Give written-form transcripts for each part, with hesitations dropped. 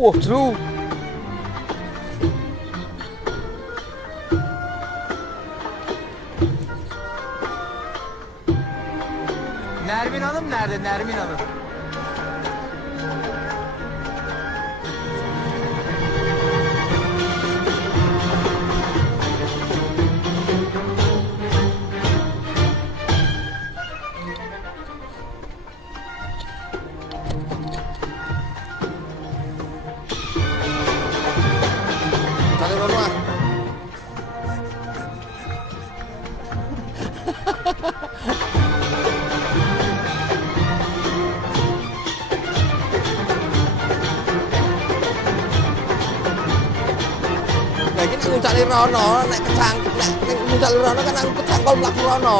Wah, jeru. Nermin Hanım nerede? Nermin Hanım. Cari rumah. Lah iki nek ngucali rono, nek ngucali rono kan aku kecangkol mlaku rono.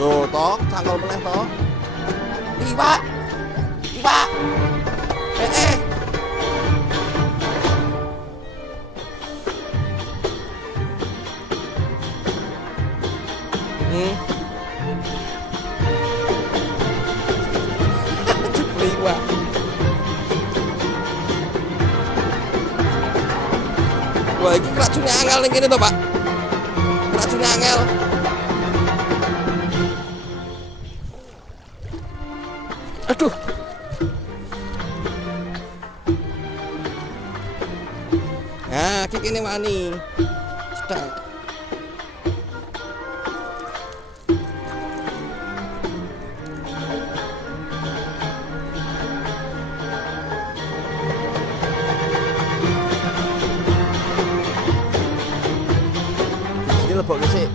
Loh, toh, cangkol meneh toh. Iki, Pak. Iki, Pak. Eh. Jebli, Pak. Wah, iki keracune angel ning kene to, Pak. Keracune angel. Aduh. Nah, iki kene wani. Cedak. Ini lebok sih.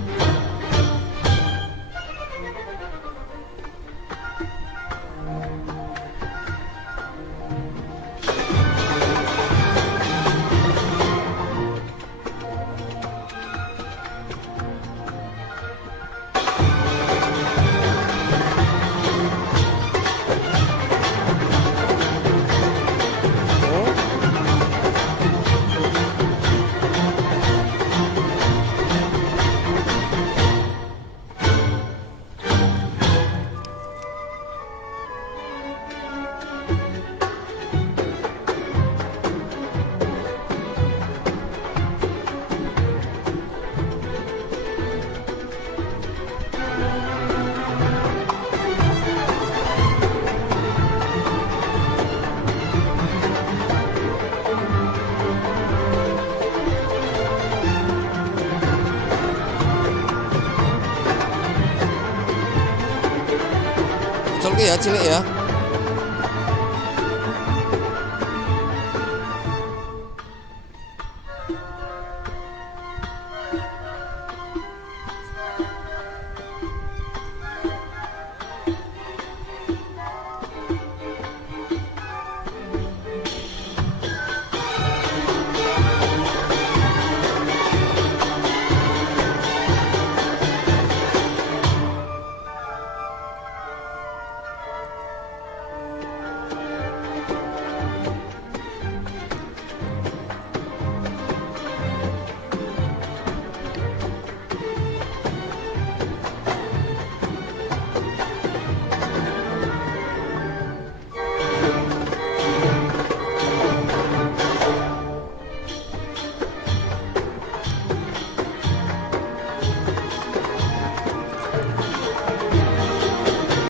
Oke ya, cilik ya.